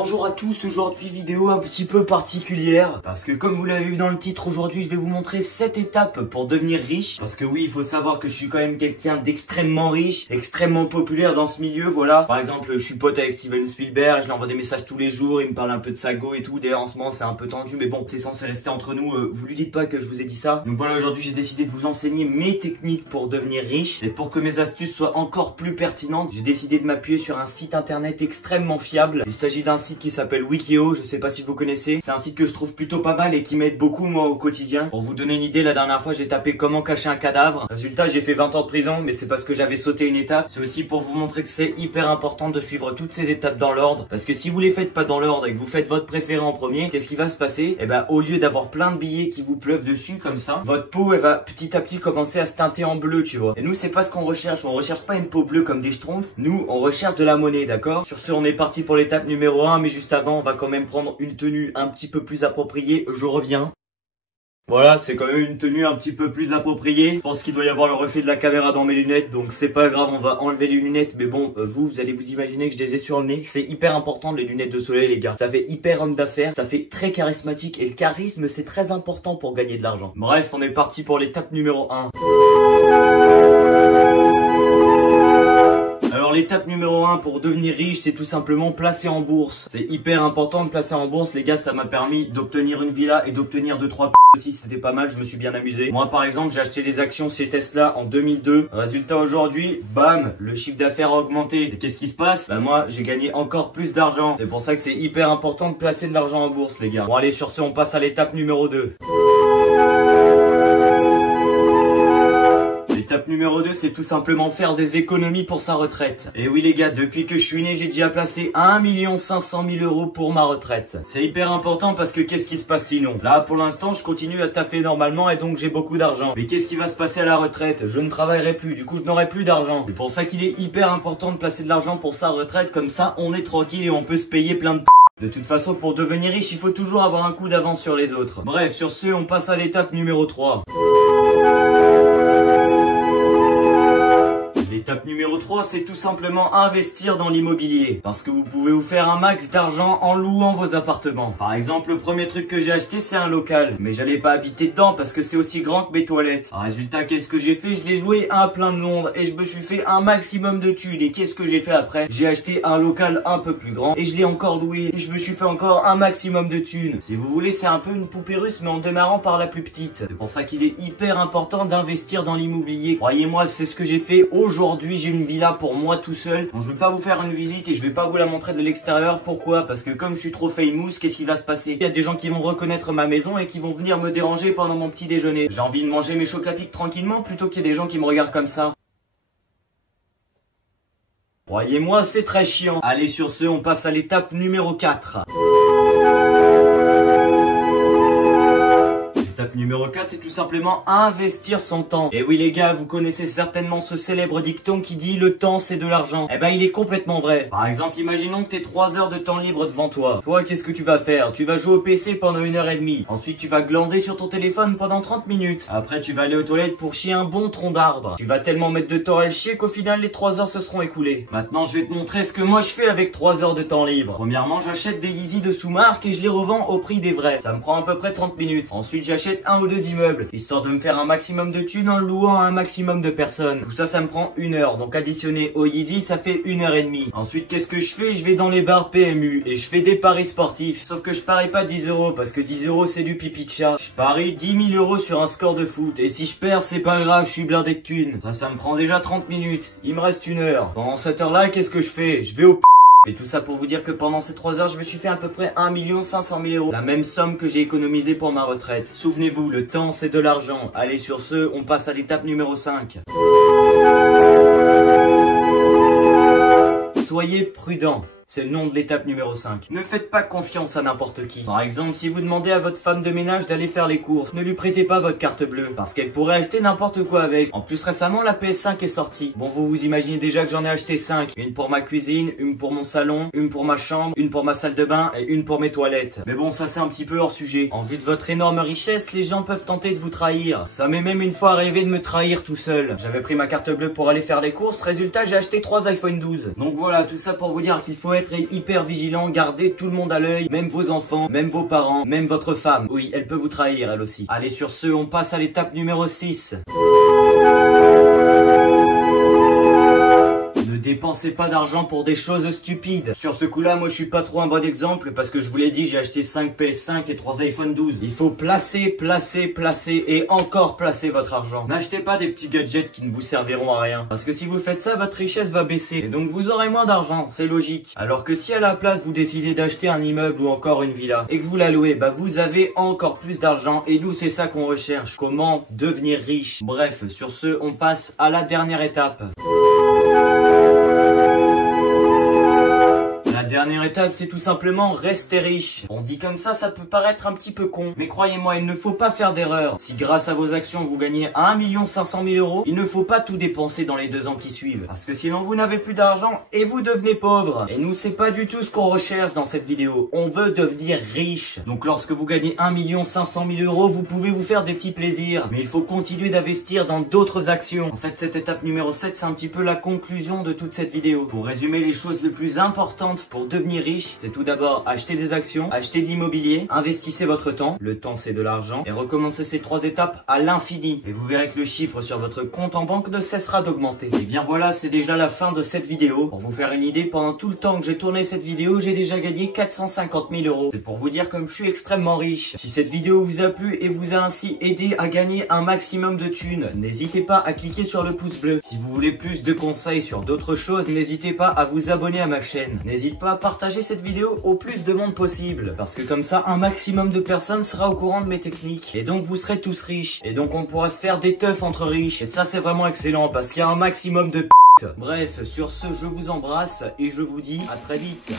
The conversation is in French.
Bonjour à tous, aujourd'hui vidéo un petit peu particulière parce que comme vous l'avez vu dans le titre, aujourd'hui je vais vous montrer 7 étapes pour devenir riche. Parce que oui, il faut savoir que je suis quand même quelqu'un d'extrêmement riche, extrêmement populaire dans ce milieu, voilà. Par exemple, je suis pote avec Steven Spielberg, je lui envoie des messages tous les jours, il me parle un peu de sa go et tout. D'ailleurs en ce moment c'est un peu tendu, mais bon, c'est censé rester entre nous, vous lui dites pas que je vous ai dit ça. Donc voilà, aujourd'hui j'ai décidé de vous enseigner mes techniques pour devenir riche. Et pour que mes astuces soient encore plus pertinentes, j'ai décidé de m'appuyer sur un site internet extrêmement fiable. Il s'agit d'un site qui s'appelle Wikio, je sais pas si vous connaissez. C'est un site que je trouve plutôt pas mal et qui m'aide beaucoup moi au quotidien. Pour vous donner une idée, la dernière fois j'ai tapé comment cacher un cadavre. Résultat, j'ai fait 20 ans de prison, mais c'est parce que j'avais sauté une étape. C'est aussi pour vous montrer que c'est hyper important de suivre toutes ces étapes dans l'ordre. Parce que si vous les faites pas dans l'ordre et que vous faites votre préféré en premier, qu'est-ce qui va se passer? Eh ben, au lieu d'avoir plein de billets qui vous pleuvent dessus comme ça, votre peau elle va petit à petit commencer à se teinter en bleu, tu vois. Et nous c'est pas ce qu'on recherche, on recherche pas une peau bleue comme des schtroumpfs. Nous on recherche de la monnaie, d'accord? Sur ce, on est parti pour l'étape numéro 1, mais juste avant on va quand même prendre une tenue un petit peu plus appropriée, je reviens. Voilà, c'est quand même une tenue un petit peu plus appropriée. Je pense qu'il doit y avoir le reflet de la caméra dans mes lunettes, donc c'est pas grave, on va enlever les lunettes. Mais bon, vous allez vous imaginer que je les ai sur le nez. C'est hyper important les lunettes de soleil, les gars. Ça fait hyper homme d'affaires, ça fait très charismatique. Et le charisme, c'est très important pour gagner de l'argent. Bref, on est parti pour l'étape numéro 1. Alors l'étape numéro 1 pour devenir riche, c'est tout simplement placer en bourse. C'est hyper important de placer en bourse, les gars, ça m'a permis d'obtenir une villa et d'obtenir 2-3 aussi, c'était pas mal, je me suis bien amusé. Moi par exemple, j'ai acheté des actions chez Tesla en 2002. Résultat aujourd'hui, bam, le chiffre d'affaires a augmenté. Et qu'est-ce qui se passe? Bah moi, j'ai gagné encore plus d'argent. C'est pour ça que c'est hyper important de placer de l'argent en bourse, les gars. Bon allez, sur ce, on passe à l'étape numéro 2. L'étape numéro 2, c'est tout simplement faire des économies pour sa retraite. Et oui les gars, depuis que je suis né, j'ai déjà placé 1 500 000 € pour ma retraite. C'est hyper important parce que qu'est-ce qui se passe sinon? Là pour l'instant, je continue à taffer normalement et donc j'ai beaucoup d'argent. Mais qu'est-ce qui va se passer à la retraite? Je ne travaillerai plus, du coup je n'aurai plus d'argent. C'est pour ça qu'il est hyper important de placer de l'argent pour sa retraite, comme ça on est tranquille et on peut se payer plein de De toute façon, pour devenir riche, il faut toujours avoir un coup d'avance sur les autres. Bref, sur ce, on passe à l'étape numéro 3. L'étape numéro 3, c'est tout simplement investir dans l'immobilier. Parce que vous pouvez vous faire un max d'argent en louant vos appartements. Par exemple, le premier truc que j'ai acheté, c'est un local. Mais j'allais pas habiter dedans parce que c'est aussi grand que mes toilettes. Résultat, qu'est-ce que j'ai fait? Je l'ai loué à plein de monde et je me suis fait un maximum de thunes. Et qu'est-ce que j'ai fait après? J'ai acheté un local un peu plus grand et je l'ai encore loué. Et je me suis fait encore un maximum de thunes. Si vous voulez, c'est un peu une poupée russe, mais en démarrant par la plus petite. C'est pour ça qu'il est hyper important d'investir dans l'immobilier. Croyez-moi, c'est ce que j'ai fait aujourd'hui. J'ai une villa pour moi tout seul. Bon, je vais pas vous faire une visite et je vais pas vous la montrer de l'extérieur. Pourquoi? Parce que comme je suis trop famous, qu'est-ce qui va se passer? Il y a des gens qui vont reconnaître ma maison et qui vont venir me déranger pendant mon petit déjeuner. J'ai envie de manger mes chocs à pic tranquillement plutôt qu'il y ait des gens qui me regardent comme ça. Croyez-moi, c'est très chiant. Allez, sur ce, on passe à l'étape numéro 4. L'étape numéro 4, c'est tout simplement investir son temps. Et oui les gars, vous connaissez certainement ce célèbre dicton qui dit le temps c'est de l'argent. Eh ben il est complètement vrai. Par exemple, imaginons que tu aies 3 heures de temps libre devant toi. Toi, qu'est-ce que tu vas faire? Tu vas jouer au PC pendant 1h30. Ensuite, tu vas glander sur ton téléphone pendant 30 minutes. Après, tu vas aller aux toilettes pour chier un bon tronc d'arbre. Tu vas tellement mettre de temps à le chier qu'au final, les 3 heures se seront écoulées. Maintenant, je vais te montrer ce que moi je fais avec 3 heures de temps libre. Premièrement, j'achète des Yeezy de sous-marque et je les revends au prix des vrais. Ça me prend à peu près 30 minutes. Ensuite, j'achète un ou deux immeubles, histoire de me faire un maximum de thunes en louant à un maximum de personnes. Tout ça, ça me prend 1 heure. Donc additionné au Yeezy, ça fait 1h30. Ensuite, qu'est-ce que je fais? Je vais dans les bars PMU et je fais des paris sportifs. Sauf que je parie pas 10 € parce que 10 € c'est du pipi de chat. Je parie 10 000 € sur un score de foot. Et si je perds, c'est pas grave, je suis blindé de thunes. Ça me prend déjà 30 minutes. Il me reste 1 heure. Pendant cette heure-là, qu'est-ce que je fais? Je vais au et tout ça pour vous dire que pendant ces 3 heures, je me suis fait à peu près 1 500 000 €. La même somme que j'ai économisée pour ma retraite. Souvenez-vous, le temps c'est de l'argent. Allez, sur ce, on passe à l'étape numéro 5. Soyez prudent. C'est le nom de l'étape numéro 5. Ne faites pas confiance à n'importe qui. Par exemple, si vous demandez à votre femme de ménage d'aller faire les courses, ne lui prêtez pas votre carte bleue, parce qu'elle pourrait acheter n'importe quoi avec. En plus, récemment, la PS5 est sortie. Bon, vous vous imaginez déjà que j'en ai acheté 5. Une pour ma cuisine, une pour mon salon, une pour ma chambre, une pour ma salle de bain et une pour mes toilettes. Mais bon, ça c'est un petit peu hors sujet. En vue de votre énorme richesse, les gens peuvent tenter de vous trahir. Ça m'est même une fois arrivé de me trahir tout seul. J'avais pris ma carte bleue pour aller faire les courses, résultat, j'ai acheté 3 iPhone 12. Donc voilà, tout ça pour vous dire qu'il faut être hyper vigilant, gardez tout le monde à l'œil, même vos enfants, même vos parents, même votre femme. Oui, elle peut vous trahir elle aussi. Allez, sur ce, on passe à l'étape numéro 6. Ne dépensez pas d'argent pour des choses stupides. Sur ce coup-là, moi je suis pas trop un bon exemple parce que je vous l'ai dit, j'ai acheté 5 PS5 et 3 iPhone 12. Il faut placer et encore placer votre argent. N'achetez pas des petits gadgets qui ne vous serviront à rien. Parce que si vous faites ça, votre richesse va baisser. Et donc vous aurez moins d'argent, c'est logique. Alors que si à la place vous décidez d'acheter un immeuble ou encore une villa et que vous la louez, bah vous avez encore plus d'argent. Et nous c'est ça qu'on recherche. Comment devenir riche. Bref, sur ce, on passe à la dernière étape. La dernière étape, c'est tout simplement rester riche. On dit comme ça peut paraître un petit peu con. Mais croyez-moi, il ne faut pas faire d'erreur. Si grâce à vos actions, vous gagnez 1 500 000 €, il ne faut pas tout dépenser dans les 2 ans qui suivent. Parce que sinon, vous n'avez plus d'argent et vous devenez pauvre. Et nous, c'est pas du tout ce qu'on recherche dans cette vidéo. On veut devenir riche. Donc lorsque vous gagnez 1 500 000 €, vous pouvez vous faire des petits plaisirs. Mais il faut continuer d'investir dans d'autres actions. En fait, cette étape numéro 7, c'est un petit peu la conclusion de toute cette vidéo. Pour résumer les choses les plus importantes pour devenir riche, c'est tout d'abord acheter des actions, acheter de l'immobilier, investissez votre temps, le temps c'est de l'argent, et recommencez ces 3 étapes à l'infini. Et vous verrez que le chiffre sur votre compte en banque ne cessera d'augmenter. Et bien voilà, c'est déjà la fin de cette vidéo. Pour vous faire une idée, pendant tout le temps que j'ai tourné cette vidéo, j'ai déjà gagné 450 000 €. C'est pour vous dire comme je suis extrêmement riche. Si cette vidéo vous a plu et vous a ainsi aidé à gagner un maximum de thunes, n'hésitez pas à cliquer sur le pouce bleu. Si vous voulez plus de conseils sur d'autres choses, n'hésitez pas à vous abonner à ma chaîne. N'hésitez pas à partager cette vidéo au plus de monde possible, parce que comme ça un maximum de personnes sera au courant de mes techniques et donc vous serez tous riches et donc on pourra se faire des teufs entre riches et ça c'est vraiment excellent parce qu'il y a un maximum de Bref, sur ce je vous embrasse et je vous dis à très vite.